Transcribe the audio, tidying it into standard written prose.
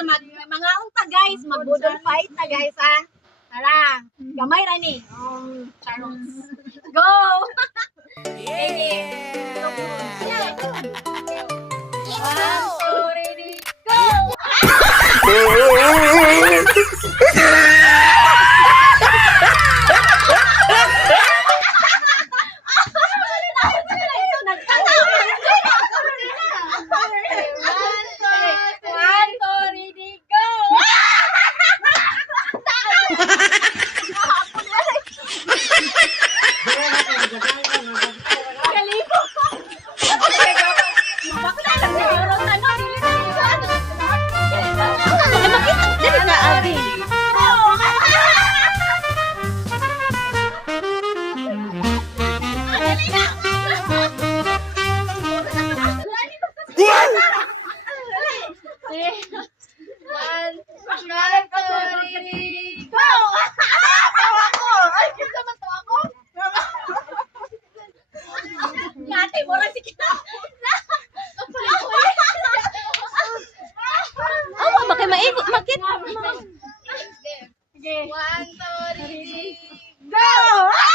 mga unta guys, magbudol fight na guys ha. Tara, gamay ra ni. Charles. Go! Yeah! One, two, ready, go! Sige. 1, 2, 3, Go!